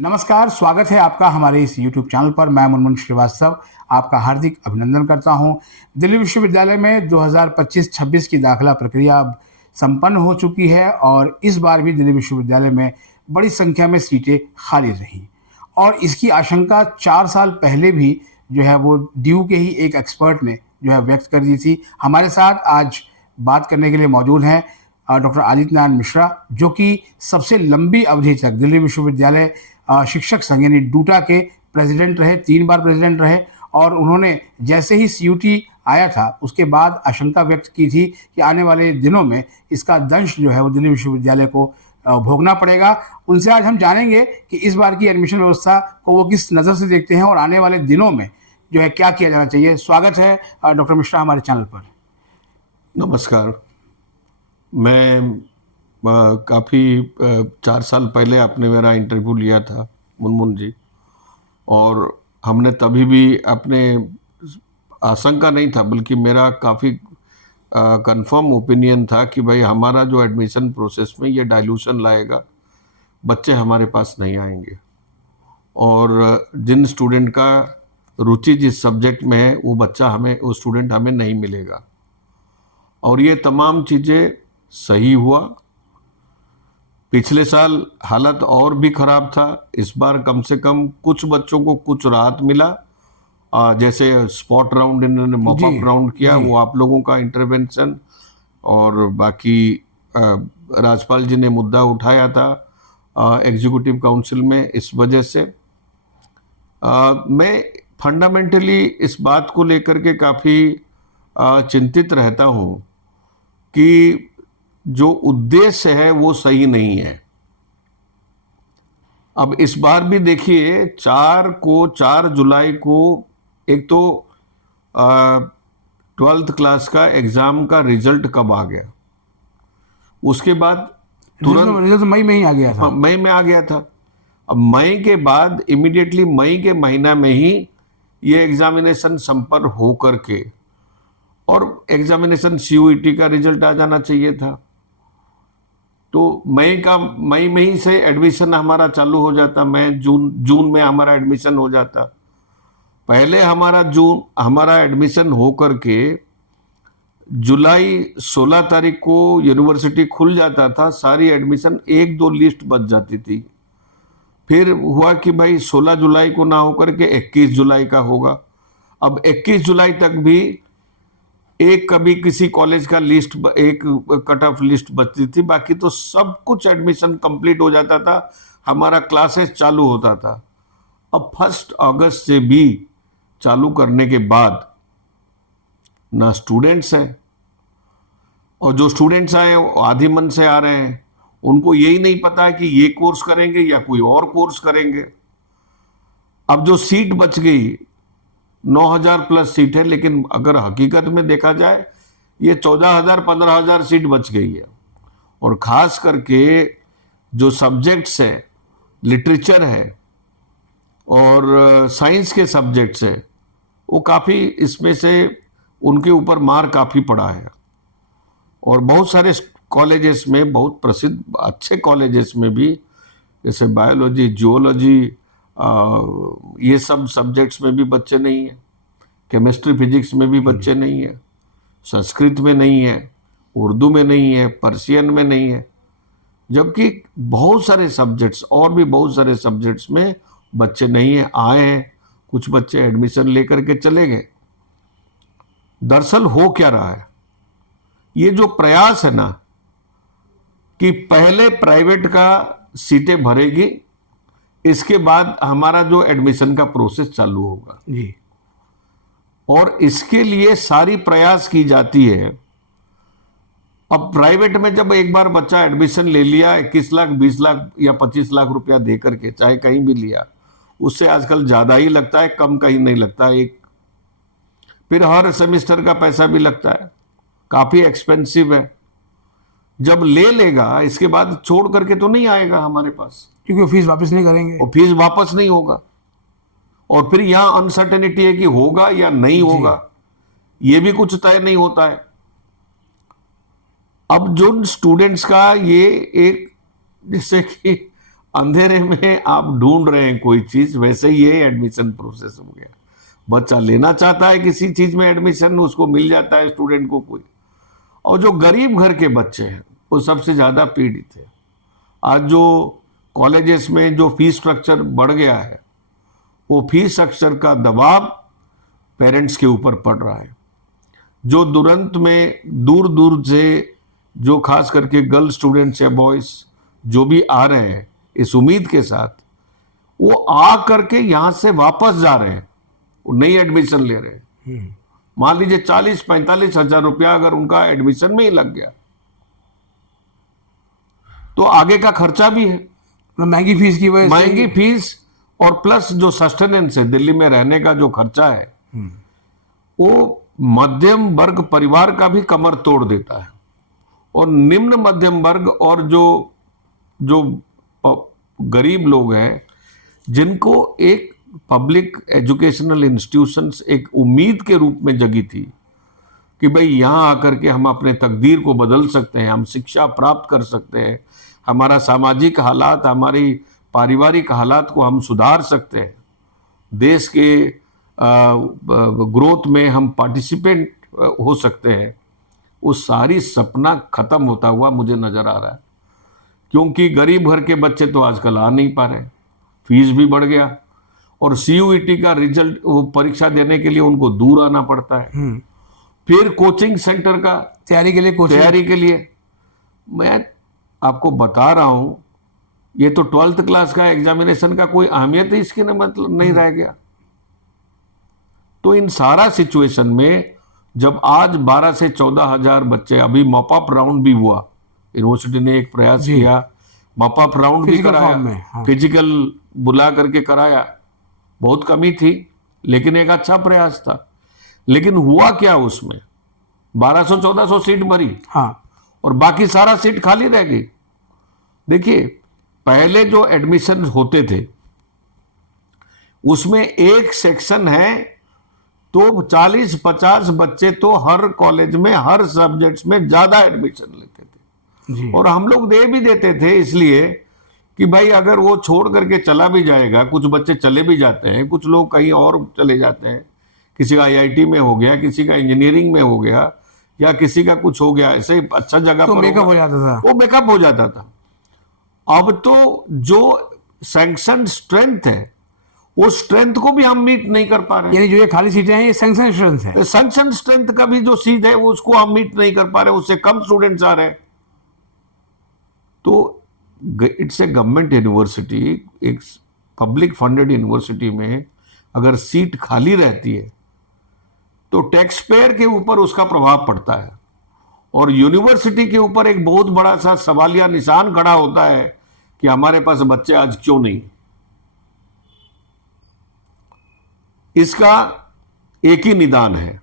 नमस्कार, स्वागत है आपका हमारे इस YouTube चैनल पर। मैं मुनमुन श्रीवास्तव आपका हार्दिक अभिनंदन करता हूं। दिल्ली विश्वविद्यालय में 2025-26 की दाखिला प्रक्रिया अब संपन्न हो चुकी है और इस बार भी दिल्ली विश्वविद्यालय में बड़ी संख्या में सीटें खाली रहीं और इसकी आशंका 4 साल पहले भी जो है वो ड्यू के ही एक एक्सपर्ट ने जो है व्यक्त कर दी थी। हमारे साथ आज बात करने के लिए मौजूद हैं डॉक्टर आदित्य नारायण मिश्रा, जो कि सबसे लंबी अवधि तक दिल्ली विश्वविद्यालय शिक्षक संघ यानी डूटा के प्रेसिडेंट रहे, 3 बार प्रेसिडेंट रहे और उन्होंने जैसे ही सीयूटी आया था उसके बाद आशंका व्यक्त की थी कि आने वाले दिनों में इसका दंश जो है वो दिल्ली विश्वविद्यालय को भोगना पड़ेगा। उनसे आज हम जानेंगे कि इस बार की एडमिशन व्यवस्था को वो किस नज़र से देखते हैं और आने वाले दिनों में जो है क्या किया जाना चाहिए। स्वागत है डॉक्टर मिश्रा हमारे चैनल पर। नमस्कार। मैं काफ़ी 4 साल पहले आपने मेरा इंटरव्यू लिया था मुनमुन जी, और हमने तभी भी अपने आशंका नहीं था बल्कि मेरा काफ़ी कंफर्म ओपिनियन था कि भाई हमारा जो एडमिशन प्रोसेस में ये डाइल्यूशन लाएगा, बच्चे हमारे पास नहीं आएंगे और जिन स्टूडेंट का रुचि जिस सब्जेक्ट में है वो स्टूडेंट हमें नहीं मिलेगा। और ये तमाम चीज़ें सही हुआ। पिछले साल हालत और भी ख़राब था, इस बार कम से कम कुछ बच्चों को कुछ राहत मिला। जैसे स्पॉट राउंड इन्होंने मॉप अप राउंड किया, वो आप लोगों का इंटरवेंशन, और बाकी राज्यपाल जी ने मुद्दा उठाया था एग्जीक्यूटिव काउंसिल में। इस वजह से मैं फंडामेंटली इस बात को लेकर के काफ़ी चिंतित रहता हूँ कि जो उद्देश्य है वो सही नहीं है। अब इस बार भी देखिए 4 जुलाई को एक तो 12th क्लास का एग्जाम का रिजल्ट कब आ गया, उसके बाद तुरंत रिजल्ट मई में ही आ गया था। मई में आ गया था। अब मई के बाद इमीडिएटली मई के महीना में ही ये एग्जामिनेशन संपन्न हो करके और एग्जामिनेशन सीयूईटी का रिजल्ट आ जाना चाहिए था। तो मई में ही से एडमिशन हमारा चालू हो जाता, जून में हमारा एडमिशन हो जाता। पहले हमारा एडमिशन हो करके जुलाई 16 तारीख को यूनिवर्सिटी खुल जाता था, सारी एडमिशन 1-2 लिस्ट बच जाती थी। फिर हुआ कि भाई 16 जुलाई को ना होकर के 21 जुलाई का होगा। अब 21 जुलाई तक भी कभी किसी कॉलेज का लिस्ट, एक कट ऑफ लिस्ट बचती थी, बाकी तो सब कुछ एडमिशन कंप्लीट हो जाता था, हमारा क्लासेस चालू होता था। अब 1 अगस्त से भी चालू करने के बाद ना स्टूडेंट्स हैं, और जो स्टूडेंट्स आए आधे मन से आ रहे हैं, उनको यही नहीं पता है कि ये कोर्स करेंगे या कोई और कोर्स करेंगे। अब जो सीट बच गई 9,000 प्लस सीट है, लेकिन अगर हकीकत में देखा जाए ये 14,000-15,000 सीट बच गई है। और ख़ास करके जो सब्जेक्ट्स है, लिटरेचर है और साइंस के सब्जेक्ट्स है, वो काफ़ी इसमें से उनके ऊपर मार काफ़ी पड़ा है। और बहुत सारे कॉलेजेस में, बहुत प्रसिद्ध अच्छे कॉलेजेस में भी, जैसे बायोलॉजी, जियोलॉजी, ये सब सब्जेक्ट्स में भी बच्चे नहीं हैं, केमिस्ट्री फिजिक्स में भी बच्चे नहीं हैं, संस्कृत में नहीं है, उर्दू में नहीं है, पर्शियन में नहीं है, जबकि बहुत सारे सब्जेक्ट्स और भी बहुत सारे सब्जेक्ट्स में बच्चे नहीं हैं। आए हैं कुछ बच्चे, एडमिशन लेकर के चले गए। दरअसल हो क्या रहा है, ये जो प्रयास है ना कि पहले प्राइवेट का सीटें भरेगी, इसके बाद हमारा जो एडमिशन का प्रोसेस चालू होगा जी, और इसके लिए सारी प्रयास की जाती है। अब प्राइवेट में जब एक बार बच्चा एडमिशन ले लिया 21 लाख, 20 लाख या 25 लाख रुपया दे करके, चाहे कहीं भी लिया, उससे आजकल ज़्यादा ही लगता है, कम कहीं नहीं लगता है। फिर हर सेमेस्टर का पैसा भी लगता है, काफ़ी एक्सपेंसिव है। जब ले लेगा इसके बाद छोड़ करके तो नहीं आएगा हमारे पास, क्योंकि वो फीस वापस नहीं करेंगे, और फीस वापस नहीं होगा। और फिर यहां अनसर्टेनिटी है कि होगा या नहीं होगा, ये भी कुछ तय नहीं होता है। अब जो स्टूडेंट्स का ये एक, जैसे कि अंधेरे में आप ढूंढ रहे हैं कोई चीज, वैसे ही ये एडमिशन प्रोसेस हो गया। बच्चा लेना चाहता है किसी चीज में एडमिशन, उसको मिल जाता है स्टूडेंट को कोई। और जो गरीब घर के बच्चे हैं वो सबसे ज्यादा पीड़ित है। आज जो कॉलेजेस में जो फीस स्ट्रक्चर बढ़ गया है, वो फीस स्ट्रक्चर का दबाव पेरेंट्स के ऊपर पड़ रहा है। जो तुरंत में दूर दूर से जो खास करके गर्ल स्टूडेंट्स या बॉयज जो भी आ रहे हैं इस उम्मीद के साथ, वो आ करके यहां से वापस जा रहे हैं, वो नई एडमिशन ले रहे हैं। मान लीजिए 40-45 हजार रुपया अगर उनका एडमिशन में ही लग गया तो आगे का खर्चा भी है, महंगी फीस की वजह से। महंगी फीस और प्लस जो सस्टेनेंस है, दिल्ली में रहने का जो खर्चा है, वो मध्यम वर्ग परिवार का भी कमर तोड़ देता है। और निम्न मध्यम वर्ग और जो जो गरीब लोग हैं, जिनको एक पब्लिक एजुकेशनल इंस्टीट्यूशंस एक उम्मीद के रूप में जगी थी कि भाई यहाँ आकर के हम अपने तकदीर को बदल सकते हैं, हम शिक्षा प्राप्त कर सकते हैं, हमारा सामाजिक हालात, हमारी पारिवारिक हालात को हम सुधार सकते हैं, देश के ग्रोथ में हम पार्टिसिपेंट हो सकते हैं, वो सारी सपना खत्म होता हुआ मुझे नजर आ रहा है। क्योंकि गरीब घर के बच्चे तो आजकल आ नहीं पा रहे, फीस भी बढ़ गया, और सीयूईटी का रिजल्ट वो परीक्षा देने के लिए उनको दूर आना पड़ता है। फिर कोचिंग सेंटर का तैयारी के लिए मैं आपको बता रहा हूं, ये तो 12th क्लास का एग्जामिनेशन का कोई अहमियत ही इसकी मतलब नहीं रह गया। तो इन सारा सिचुएशन में जब आज 12 से 14 हजार बच्चे, अभी मॉप अप राउंड भी हुआ, यूनिवर्सिटी ने एक प्रयास किया, मॉप अप राउंड भी कराया, फिजिकल बुला करके कराया, बहुत कमी थी लेकिन एक अच्छा प्रयास था। लेकिन हुआ क्या, उसमें 1200-1400 सीट भरी, और बाकी सारा सीट खाली रह गई। देखिए, पहले जो एडमिशन होते थे उसमें एक सेक्शन है तो 40-50 बच्चे तो हर कॉलेज में हर सब्जेक्ट्स में ज्यादा एडमिशन लेते थे। और हम लोग दे भी देते थे इसलिए कि भाई अगर वो छोड़ करके चला भी जाएगा, कुछ बच्चे चले भी जाते हैं, कुछ लोग कहीं और चले जाते हैं, किसी का आईआईटी में हो गया, किसी का इंजीनियरिंग में हो गया, या किसी का कुछ हो गया, ऐसे अच्छा जगह तो पर मेकअप हो जाता था, वो मेकअप हो जाता था। अब तो जो सैंक्शन स्ट्रेंथ है, वो स्ट्रेंथ को भी हम मीट नहीं कर पा रहे हैं। यानी जो ये खाली सीटें हैं ये सैंक्शन स्ट्रेंथ है, सैंक्शन स्ट्रेंथ का भी जो सीट है वो उसको हम मीट नहीं कर पा रहे, उससे कम स्टूडेंट्स आ रहे हैं। तो इट्स ए गवर्नमेंट यूनिवर्सिटी, एक पब्लिक फंडेड यूनिवर्सिटी में अगर सीट खाली रहती है तो टैक्स पेयर के ऊपर उसका प्रभाव पड़ता है, और यूनिवर्सिटी के ऊपर एक बहुत बड़ा सा सवालिया निशान खड़ा होता है कि हमारे पास बच्चे आज क्यों नहीं। इसका एक ही निदान है,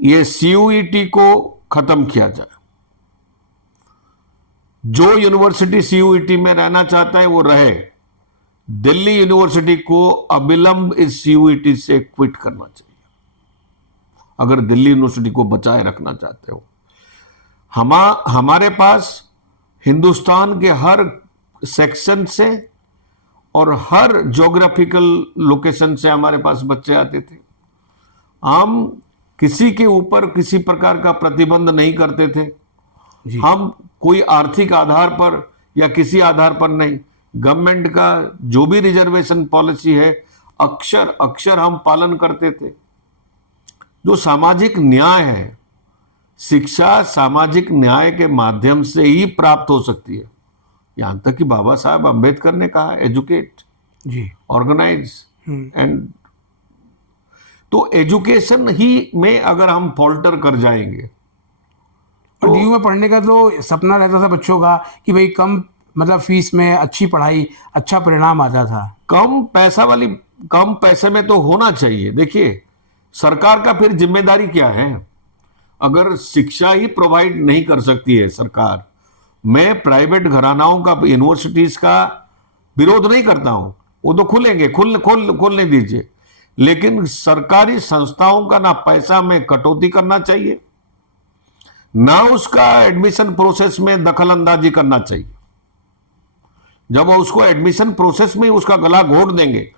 ये सीयूईटी को खत्म किया जाए। जो यूनिवर्सिटी सीयूईटी में रहना चाहता है वो रहे, दिल्ली यूनिवर्सिटी को अविलंब इस सीयूईटी से क्विट करना चाहिए अगर दिल्ली यूनिवर्सिटी को बचाए रखना चाहते हो। हमारे पास हिंदुस्तान के हर सेक्शन से और हर ज्योग्राफिकल लोकेशन से हमारे पास बच्चे आते थे। हम किसी के ऊपर किसी प्रकार का प्रतिबंध नहीं करते थे, हम कोई आर्थिक आधार पर या किसी आधार पर नहीं, गवर्नमेंट का जो भी रिजर्वेशन पॉलिसी है अक्षर हम पालन करते थे। जो सामाजिक न्याय है, शिक्षा सामाजिक न्याय के माध्यम से ही प्राप्त हो सकती है। यहां तक कि बाबा साहब अंबेडकर ने कहा एजुकेट, ऑर्गेनाइज एंड, तो एजुकेशन ही में अगर हम फॉल्टर कर जाएंगे और डीयू में पढ़ने का तो सपना रहता था बच्चों का कि भाई कम मतलब फीस में अच्छी पढ़ाई, अच्छा परिणाम आता था। कम पैसे में तो होना चाहिए। देखिए, सरकार का फिर जिम्मेदारी क्या है? अगर शिक्षा ही प्रोवाइड नहीं कर सकती है सरकार, मैं प्राइवेट घरानाओं का, यूनिवर्सिटीज का विरोध नहीं करता हूं, वो तो खुलेंगे, खोलने दीजिए, लेकिन सरकारी संस्थाओं का ना पैसा में कटौती करना चाहिए, ना उसका एडमिशन प्रोसेस में दखल अंदाजी करना चाहिए। जब उसको एडमिशन प्रोसेस में उसका गला घोट देंगे,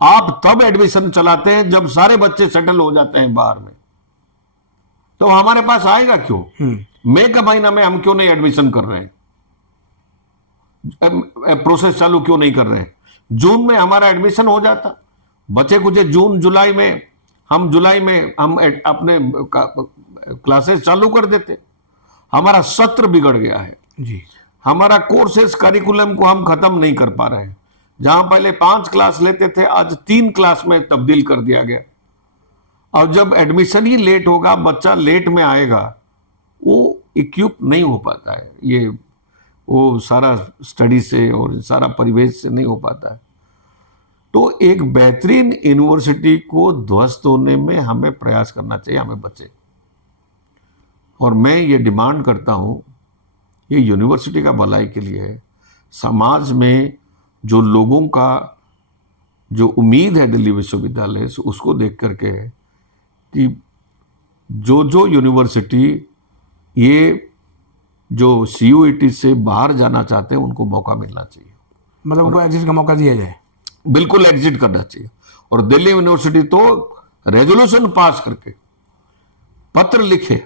आप तब एडमिशन चलाते हैं जब सारे बच्चे सेटल हो जाते हैं बाहर में, तो हमारे पास आएगा क्यों? मई का महीना में हम क्यों नहीं एडमिशन कर रहे हैं, प्रोसेस चालू क्यों नहीं कर रहे हैं? जून में हमारा एडमिशन हो जाता, बचे कुछ जून जुलाई में हम अपने क्लासेस चालू कर देते। हमारा सत्र बिगड़ गया है जी। हमारा कोर्सेस करिकुलम को हम खत्म नहीं कर पा रहे हैं। जहां पहले 5 क्लास लेते थे, आज 3 क्लास में तब्दील कर दिया गया। और जब एडमिशन ही लेट होगा, बच्चा लेट में आएगा, वो इक्विप नहीं हो पाता है, ये वो सारा स्टडी से और सारा परिवेश से नहीं हो पाता है। तो एक बेहतरीन यूनिवर्सिटी को ध्वस्त होने में हमें प्रयास करना चाहिए, हमें बचे। और मैं ये डिमांड करता हूँ, ये यूनिवर्सिटी का भलाई के लिए है, समाज में जो लोगों का जो उम्मीद है दिल्ली विश्वविद्यालय से, उसको देख करके है कि जो यूनिवर्सिटी ये जो CUET से बाहर जाना चाहते हैं उनको मौका मिलना चाहिए, मतलब उनको एग्जिट का मौका दिया जाए। बिल्कुल एग्जिट करना चाहिए। और दिल्ली यूनिवर्सिटी तो रेजोल्यूशन पास करके पत्र लिखे,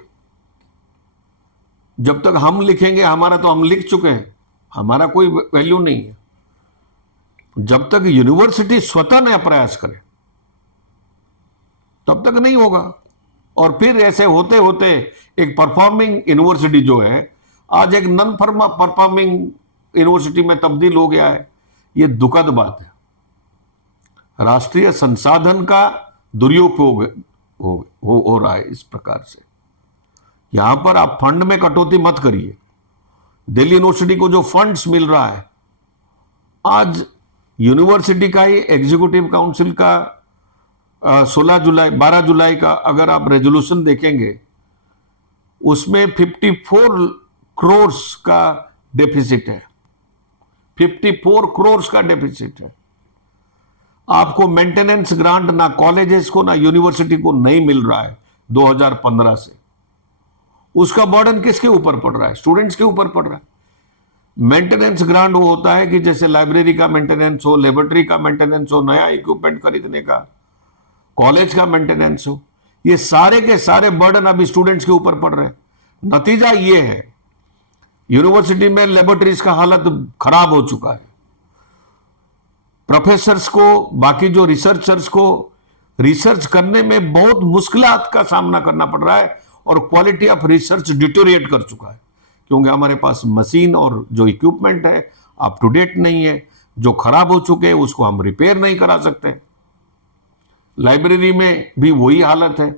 जब तक हम लिखेंगे, हमारा तो हम लिख चुके हैं, हमारा कोई वैल्यू नहीं है। जब तक यूनिवर्सिटी स्वतः नया प्रयास करे तब तक नहीं होगा। और फिर ऐसे होते होते एक परफॉर्मिंग यूनिवर्सिटी जो है आज एक नॉन परफॉर्मिंग यूनिवर्सिटी में तब्दील हो गया है, ये दुखद बात है। राष्ट्रीय संसाधन का दुरुपयोग हो रहा है इस प्रकार से। यहां पर आप फंड में कटौती मत करिए। दिल्ली यूनिवर्सिटी को जो फंड्स मिल रहा है, आज यूनिवर्सिटी का ही एग्जीक्यूटिव काउंसिल का 12 जुलाई का अगर आप रेजोल्यूशन देखेंगे, उसमें 54 करोड़ का डेफिसिट है, 54 करोड़ का डेफिसिट है। आपको मेंटेनेंस ग्रांट ना कॉलेजेस को ना यूनिवर्सिटी को नहीं मिल रहा है 2015 से। उसका बर्डन किसके ऊपर पड़ रहा है? स्टूडेंट्स के ऊपर पड़ रहा है। मेंटेनेंस ग्रांट वो होता है कि जैसे लाइब्रेरी का मेंटेनेंस हो, लेबोरेटरी का मेंटेनेंस हो, नया इक्विपमेंट खरीदने का, कॉलेज का मेंटेनेंस हो, ये सारे के सारे बर्डन अभी स्टूडेंट्स के ऊपर पड़ रहे हैं। नतीजा ये है, यूनिवर्सिटी में लेबोरेटरीज का हालत खराब हो चुका है। प्रोफेसर्स को, बाकी जो रिसर्चर्स को रिसर्च करने में बहुत मुश्किलात का सामना करना पड़ रहा है और क्वालिटी ऑफ रिसर्च डिटोरिएट कर चुका है, क्योंकि हमारे पास मशीन और जो इक्विपमेंट है अप टू डेट नहीं है। जो खराब हो चुके हैं उसको हम रिपेयर नहीं करा सकते। लाइब्रेरी में भी वही हालत है।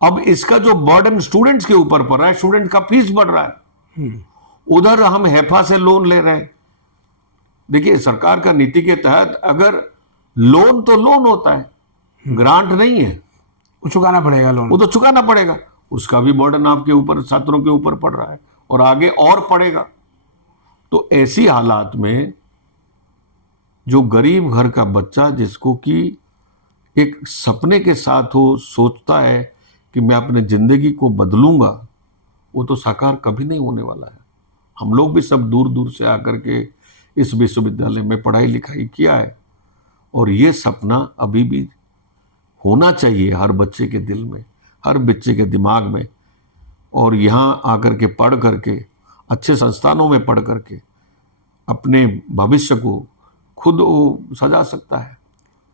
अब इसका जो बर्डन स्टूडेंट्स के ऊपर पड़ रहा है, स्टूडेंट का फीस बढ़ रहा है, उधर हम हैफा से लोन ले रहे हैं। देखिए, सरकार का नीति के तहत अगर लोन तो लोन होता है, ग्रांट नहीं है, वो चुकाना पड़ेगा लोन, वो तो चुकाना पड़ेगा। उसका भी बर्डन आपके ऊपर, छात्रों के ऊपर पड़ रहा है और आगे और पड़ेगा। तो ऐसी हालात में जो गरीब घर का बच्चा, जिसको कि एक सपने के साथ हो, सोचता है कि मैं अपने जिंदगी को बदलूंगा, वो तो साकार कभी नहीं होने वाला है। हम लोग भी सब दूर दूर से आकर के इस विश्वविद्यालय में पढ़ाई लिखाई किया है, और ये सपना अभी भी होना चाहिए हर बच्चे के दिल में, हर बच्चे के दिमाग में। और यहाँ आकर के पढ़ करके, अच्छे संस्थानों में पढ़ करके अपने भविष्य को खुद वो सजा सकता है।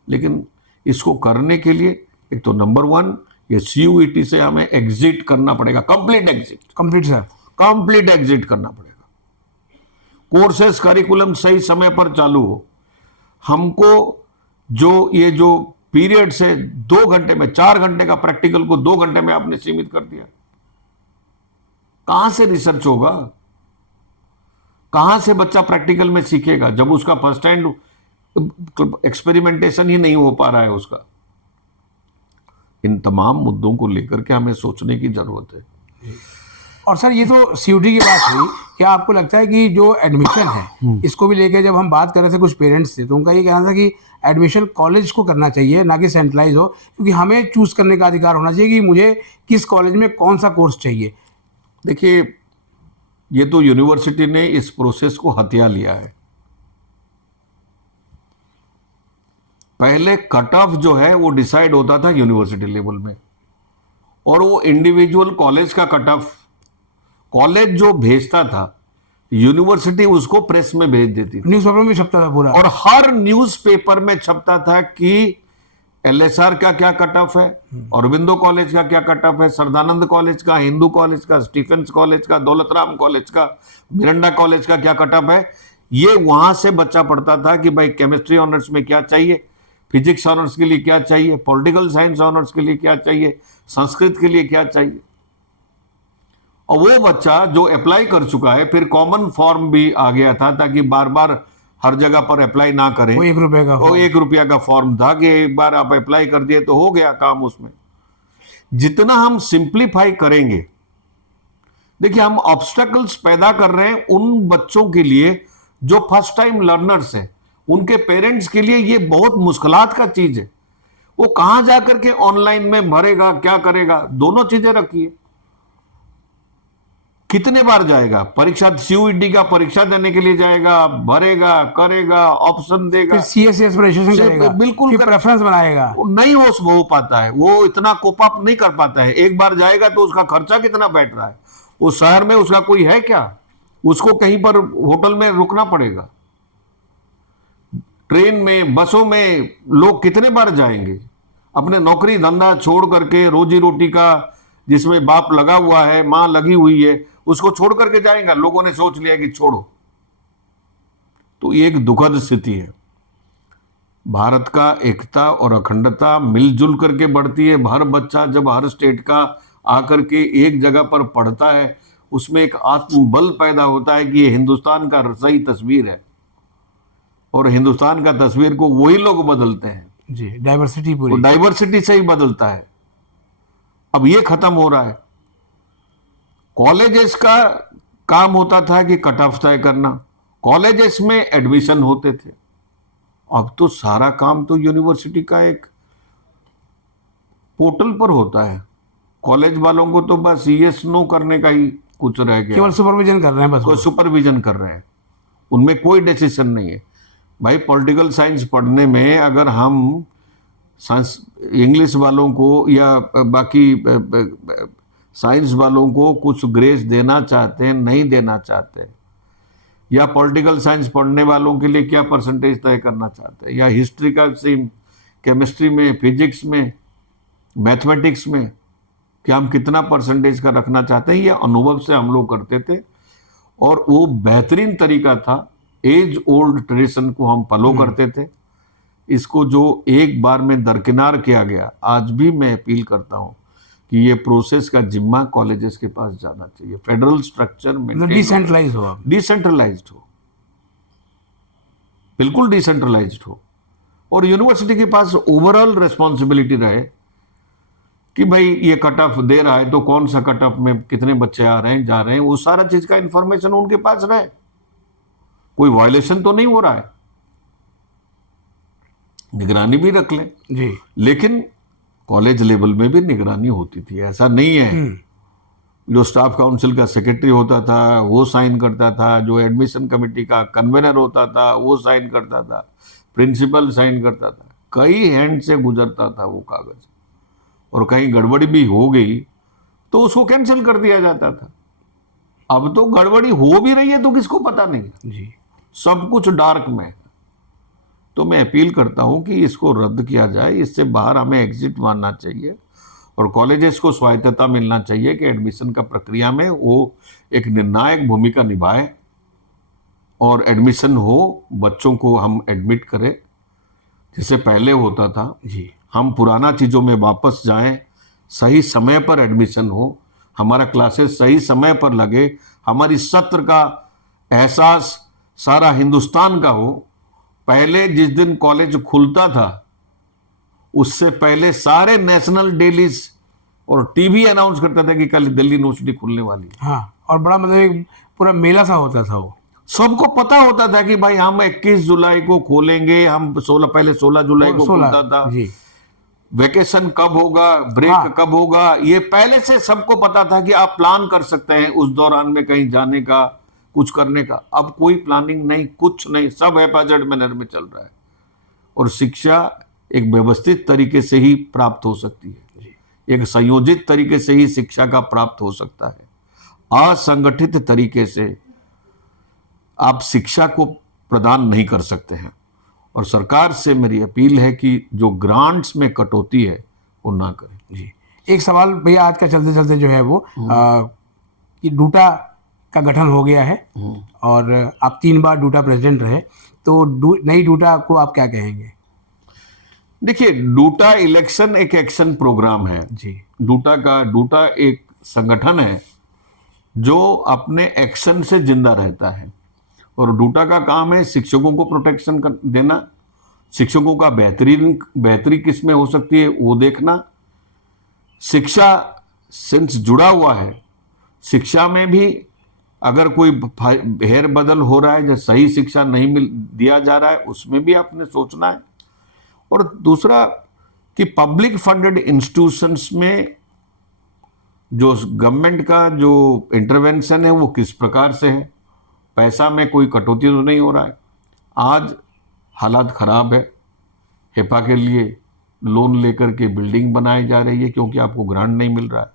लेकिन इसको करने के लिए एक तो नंबर 1 ये CUET से हमें एग्जिट करना पड़ेगा, कंप्लीट एग्जिट करना पड़ेगा। कोर्सेस करिकुलम सही समय पर चालू हो। हमको जो पीरियड से 2 घंटे में, 4 घंटे का प्रैक्टिकल को 2 घंटे में आपने सीमित कर दिया। कहां से रिसर्च होगा? कहां से बच्चा प्रैक्टिकल में सीखेगा जब उसका फर्स्ट हैंड एक्सपेरिमेंटेशन ही नहीं हो पा रहा है उसका? इन तमाम मुद्दों को लेकर के हमें सोचने की जरूरत है। और सर, ये तो CUET की बात हुई। क्या आपको लगता है कि जो एडमिशन है, इसको भी लेके जब हम बात कर रहे थे कुछ पेरेंट्स से, तो उनका ये कहना था कि एडमिशन कॉलेज को करना चाहिए, ना कि सेंट्रलाइज हो, क्योंकि हमें चूज करने का अधिकार होना चाहिए कि मुझे किस कॉलेज में कौन सा कोर्स चाहिए। देखिए, ये तो यूनिवर्सिटी ने इस प्रोसेस को हथिया लिया है। पहले कट ऑफ जो है वो डिसाइड होता था यूनिवर्सिटी लेवल में, और वो इंडिविजुअल कॉलेज का कट ऑफ कॉलेज जो भेजता था, यूनिवर्सिटी उसको प्रेस में भेज देती थी, न्यूज़पेपर में छपता था पूरा। और हर न्यूज़पेपर में छपता था कि एलएसआर का क्या कट ऑफ है, औरबिंदो कॉलेज का क्या कट ऑफ है, सरदानंद कॉलेज का, हिंदू कॉलेज का, स्टीफेंस कॉलेज का, दौलतराम कॉलेज का, मिरंडा कॉलेज का क्या कट ऑफ है। ये वहां से बच्चा पढ़ता था कि भाई केमिस्ट्री ऑनर्स में क्या चाहिए, फिजिक्स ऑनर्स के लिए क्या चाहिए, पॉलिटिकल साइंस ऑनर्स के लिए क्या चाहिए, संस्कृत के लिए क्या चाहिए। और वो बच्चा जो अप्लाई कर चुका है, फिर कॉमन फॉर्म भी आ गया था ताकि बार बार हर जगह पर अप्लाई ना करें। वो 1 रुपए का वो 1 रुपया का फॉर्म था कि एक बार आप अप्लाई कर दिए तो हो गया काम उसमें। जितना हम सिंप्लीफाई करेंगे, देखिए हम ऑब्स्टेकल्स पैदा कर रहे हैं उन बच्चों के लिए जो फर्स्ट टाइम लर्नर्स हैं, उनके पेरेंट्स के लिए ये बहुत मुश्किलात का चीज है। वो कहां जाकर के ऑनलाइन में भरेगा, क्या करेगा, दोनों चीजें रखिए। कितने बार जाएगा परीक्षा, सीयूईटी का परीक्षा देने के लिए जाएगा, भरेगा, करेगा, ऑप्शन देगा, फिर सीएसएस रजिस्ट्रेशन करेगा, बिल्कुल फिर प्रेफरेंस बनाएगा। नहीं हो पाता है, वो इतना कोप अप नहीं कर पाता है। एक बार जाएगा तो उसका खर्चा कितना बैठ रहा है, उस शहर में उसका कोई है क्या, उसको कहीं पर होटल में रुकना पड़ेगा, ट्रेन में, बसों में लोग कितने बार जाएंगे। अपने नौकरी धंधा छोड़ करके, रोजी रोटी का जिसमें बाप लगा हुआ है, मां लगी हुई है, उसको छोड़ करके जाएगा। लोगों ने सोच लिया कि छोड़ो। तो ये एक दुखद स्थिति है। भारत का एकता और अखंडता मिलजुल करके बढ़ती है। हर बच्चा जब हर स्टेट का आकर के एक जगह पर पढ़ता है, उसमें एक आत्मबल पैदा होता है कि ये हिंदुस्तान का सही तस्वीर है, और हिंदुस्तान का तस्वीर को वही लोग बदलते हैं जी, डाइवर्सिटी पूरी, वो डाइवर्सिटी से ही बदलता है। अब ये खत्म हो रहा है। कॉलेजेस का काम होता था कि कट ऑफ तय करना, कॉलेजेस में एडमिशन होते थे। अब तो सारा काम तो यूनिवर्सिटी का एक पोर्टल पर होता है। कॉलेज वालों को तो बस यस नो करने का ही कुछ रह गया, केवल सुपरविजन कर रहे हैं बस। तो सुपरविजन कर रहे हैं, उनमें कोई डिसीजन नहीं है। भाई पॉलिटिकल साइंस पढ़ने में अगर हम इंग्लिश वालों को या बाकी साइंस वालों को कुछ ग्रेस देना चाहते हैं, नहीं देना चाहते, या पॉलिटिकल साइंस पढ़ने वालों के लिए क्या परसेंटेज तय करना चाहते हैं, या हिस्ट्री का सेम, केमिस्ट्री में, फिजिक्स में, मैथमेटिक्स में कि हम कितना परसेंटेज का रखना चाहते हैं, ये अनुभव से हम लोग करते थे। और वो बेहतरीन तरीका था, एज ओल्ड ट्रेडिशन को हम फॉलो करते थे। इसको जो एक बार में दरकिनार किया गया, आज भी मैं अपील करता हूं कि ये प्रोसेस का जिम्मा कॉलेजेस के पास जाना चाहिए। फेडरल स्ट्रक्चर में डिसेंट्रलाइज हो, डिसेंट्रलाइज्ड हो, बिल्कुल डिसेंट्रलाइज्ड हो, और यूनिवर्सिटी के पास ओवरऑल रिस्पॉन्सिबिलिटी रहे कि भाई ये कट ऑफ दे रहा है तो कौन सा कट ऑफ में कितने बच्चे आ रहे हैं, जा रहे हैं, वो सारा चीज का इंफॉर्मेशन उनके पास रहे। कोई वायलेशन तो नहीं हो रहा है, निगरानी भी रख लें जी। लेकिन कॉलेज लेवल में भी निगरानी होती थी, ऐसा नहीं है। जो स्टाफ काउंसिल का सेक्रेटरी होता था वो साइन करता था, जो एडमिशन कमेटी का कन्वेनर होता था वो साइन करता था, प्रिंसिपल साइन करता था, कई हैंड से गुजरता था वो कागज, और कहीं गड़बड़ी भी हो गई तो उसको कैंसिल कर दिया जाता था। अब तो गड़बड़ी हो भी रही है तो किसको पता नहीं जी, सब कुछ डार्क में है। तो मैं अपील करता हूं कि इसको रद्द किया जाए, इससे बाहर हमें एग्जिट मारना चाहिए, और कॉलेजेस को स्वायत्तता मिलना चाहिए कि एडमिशन का प्रक्रिया में वो एक निर्णायक भूमिका निभाए, और एडमिशन हो, बच्चों को हम एडमिट करें जैसे पहले होता था जी। हम पुराना चीज़ों में वापस जाएं, सही समय पर एडमिशन हो, हमारा क्लासेस सही समय पर लगे, हमारी सत्र का एहसास सारा हिंदुस्तान का हो। पहले जिस दिन कॉलेज खुलता था उससे पहले सारे नेशनल डेलीज और टीवी अनाउंस करता था कि कल दिल्ली यूनिवर्सिटी खुलने वाली है। हाँ, और बड़ा मतलब एक पूरा मेला सा होता था वो, सबको पता होता था कि भाई हम 21 जुलाई को खोलेंगे, हम 16 जुलाई को खुलता था जी। वेकेशन कब होगा, ब्रेक कब होगा, ये पहले से सबको पता था कि आप प्लान कर सकते हैं उस दौरान में कहीं जाने का, कुछ करने का। अब कोई प्लानिंग नहीं, कुछ नहीं, सब हैजार्ड मैनर में चल रहा है। और शिक्षा एक व्यवस्थित तरीके से ही प्राप्त हो सकती है, एक संयोजित तरीके से ही शिक्षा का प्राप्त हो सकता है। असंगठित तरीके से आप शिक्षा को प्रदान नहीं कर सकते हैं। और सरकार से मेरी अपील है कि जो ग्रांट्स में कटौती है वो ना करें। जी, एक सवाल भैया आज का चलते चलते जो है वो कि डूटा का गठन हो गया है और आप 3 बार डूटा प्रेसिडेंट रहे, तो नई डूटा को आप क्या कहेंगे? देखिए, डूटा इलेक्शन एक एक्शन प्रोग्राम है जी, डूटा एक संगठन है जो अपने एक्शन से जिंदा रहता है। और डूटा का काम है शिक्षकों को प्रोटेक्शन देना, शिक्षकों का बेहतरी किस में हो सकती है वो देखना। शिक्षा सेंस जुड़ा हुआ है, शिक्षा में भी अगर कोई हेर बदल हो रहा है, जो सही शिक्षा नहीं दिया जा रहा है, उसमें भी आपने सोचना है। और दूसरा कि पब्लिक फंडेड इंस्टीट्यूशंस में जो गवर्नमेंट का जो इंटरवेंशन है वो किस प्रकार से है, पैसा में कोई कटौती तो नहीं हो रहा है। आज हालात खराब है, हेपा के लिए लोन लेकर के बिल्डिंग बनाई जा रही है क्योंकि आपको ग्रांट नहीं मिल रहा है।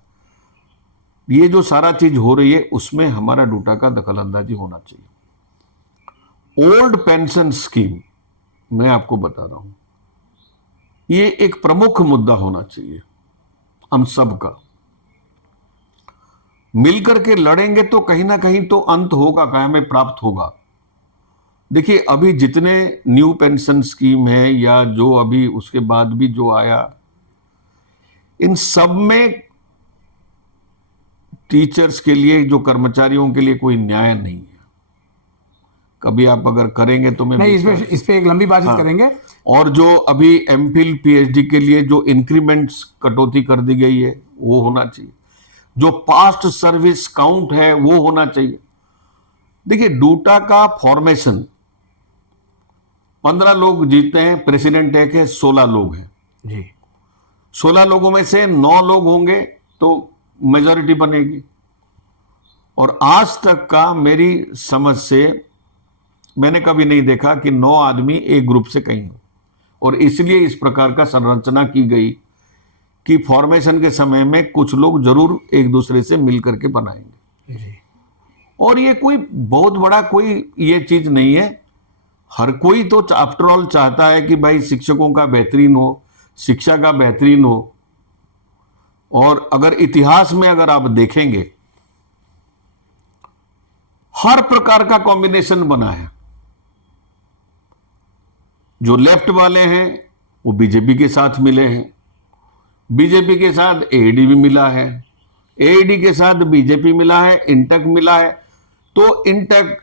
ये जो सारा चीज हो रही है उसमें हमारा डूटा का दखलंदाजी होना चाहिए। ओल्ड पेंशन स्कीम मैं आपको बता रहा हूं, ये एक प्रमुख मुद्दा होना चाहिए हम सबका। मिलकर के लड़ेंगे तो कहीं ना कहीं तो अंत होगा, हमें प्राप्त होगा। देखिए, अभी जितने न्यू पेंशन स्कीम है या जो अभी उसके बाद भी जो आया, इन सब में टीचर्स के लिए, जो कर्मचारियों के लिए कोई न्याय नहीं है। कभी आप अगर करेंगे तो मैं नहीं, इस पे एक लंबी बातचीत करेंगे। और जो अभी एमफिल पीएचडी के लिए जो इंक्रीमेंट्स कटौती कर दी गई है वो होना चाहिए। जो पास्ट सर्विस काउंट है वो होना चाहिए। देखिए, डूटा का फॉर्मेशन 15 लोग जीतते हैं, प्रेसिडेंट एक है, 16 लोग हैं जी। 16 लोगों में से 9 लोग होंगे तो मेजॉरिटी बनेगी। और आज तक का मेरी समझ से मैंने कभी नहीं देखा कि 9 आदमी एक ग्रुप से कहीं हो। और इसलिए इस प्रकार का संरचना की गई कि फॉर्मेशन के समय में कुछ लोग जरूर एक दूसरे से मिल करके बनाएंगे जी। और ये कोई बहुत बड़ा कोई ये चीज नहीं है। हर कोई तो आफ्टर ऑल चाहता है कि भाई शिक्षकों का बेहतरीन हो, शिक्षा का बेहतरीन हो। और अगर इतिहास में अगर आप देखेंगे, हर प्रकार का कॉम्बिनेशन बना है। जो लेफ्ट वाले हैं वो बीजेपी के साथ मिले हैं, बीजेपी के साथ एआईडी भी मिला है, एआईडी के साथ बीजेपी मिला है, इंटक मिला है, तो इंटक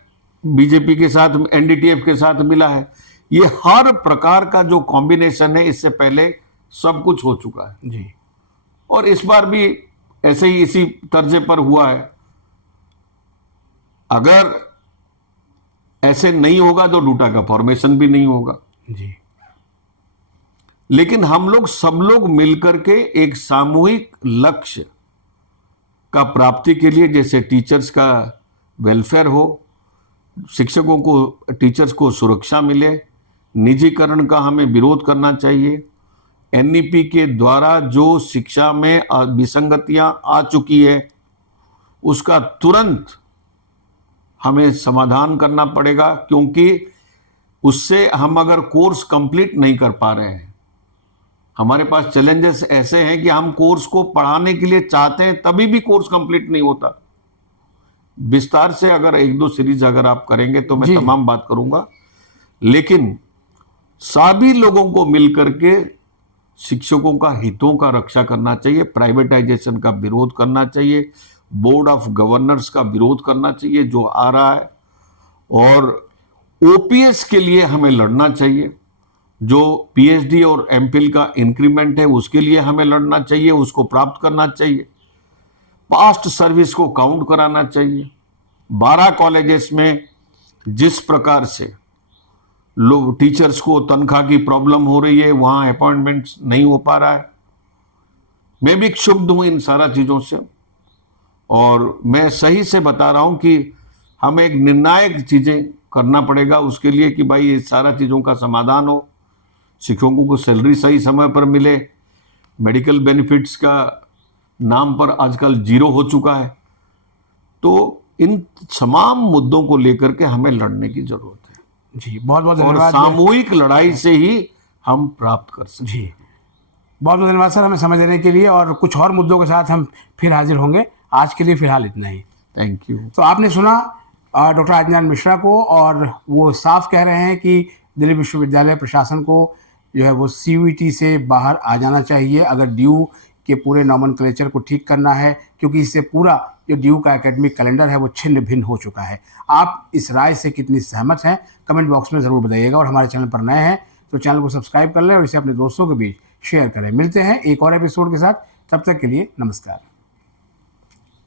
बीजेपी के साथ, एनडीटीएफ के साथ मिला है। ये हर प्रकार का जो कॉम्बिनेशन है इससे पहले सब कुछ हो चुका है जी। और इस बार भी ऐसे ही इसी तर्जे पर हुआ है। अगर ऐसे नहीं होगा तो डूटा का फॉर्मेशन भी नहीं होगा जी। लेकिन हम लोग सब लोग मिलकर के एक सामूहिक लक्ष्य का प्राप्ति के लिए, जैसे टीचर्स का वेलफेयर हो, शिक्षकों को, टीचर्स को सुरक्षा मिले, निजीकरण का हमें विरोध करना चाहिए। एनईपी के द्वारा जो शिक्षा में विसंगतियां आ चुकी है उसका तुरंत हमें समाधान करना पड़ेगा, क्योंकि उससे हम अगर कोर्स कंप्लीट नहीं कर पा रहे हैं, हमारे पास चैलेंजेस ऐसे हैं कि हम कोर्स को पढ़ाने के लिए चाहते हैं तभी भी कोर्स कंप्लीट नहीं होता। विस्तार से अगर 1-2 सीरीज अगर आप करेंगे तो मैं तमाम बात करूंगा, लेकिन सभी लोगों को मिलकर के शिक्षकों का हितों का रक्षा करना चाहिए, प्राइवेटाइजेशन का विरोध करना चाहिए, बोर्ड ऑफ गवर्नर्स का विरोध करना चाहिए जो आ रहा है, और ओपीएस के लिए हमें लड़ना चाहिए। जो पीएचडी और एमफिल का इंक्रीमेंट है उसके लिए हमें लड़ना चाहिए, उसको प्राप्त करना चाहिए। पास्ट सर्विस को काउंट कराना चाहिए। 12 कॉलेजेस में जिस प्रकार से लोग, टीचर्स को तनख्वाह की प्रॉब्लम हो रही है, वहां अपॉइंटमेंट्स नहीं हो पा रहा है। मैं भी क्षुब्ध हूं इन सारा चीजों से और मैं सही से बता रहा हूं कि हमें एक निर्णायक चीजें करना पड़ेगा उसके लिए कि भाई ये सारा चीजों का समाधान हो, शिक्षकों को सैलरी सही समय पर मिले, मेडिकल बेनिफिट्स का नाम पर आजकल 0 हो चुका है। तो इन तमाम मुद्दों को लेकर के हमें लड़ने की जरूरत है जी, बहुत बहुत और धन्यवाद। सामूहिक लड़ाई से ही हम प्राप्त कर सकते जी, बहुत बहुत धन्यवाद सर हमें समय देने के लिए, और कुछ और मुद्दों के साथ हम फिर हाजिर होंगे। आज के लिए फिलहाल इतना ही। Thank you. तो आपने सुना डॉक्टर आदिनारायण मिश्रा को, और वो साफ कह रहे हैं कि दिल्ली विश्वविद्यालय प्रशासन को जो है वो CUET से बाहर आ जाना चाहिए अगर ड्यू के पूरे नॉमेनक्लेचर को ठीक करना है, क्योंकि इससे पूरा जो ड्यू का एकेडमिक कैलेंडर है वो छिन्न भिन्न हो चुका है। आप इस राय से कितनी सहमत हैं कमेंट बॉक्स में ज़रूर बताइएगा, और हमारे चैनल पर नए हैं तो चैनल को सब्सक्राइब कर लें और इसे अपने दोस्तों के बीच शेयर करें। मिलते हैं एक और एपिसोड के साथ, तब तक के लिए नमस्कार।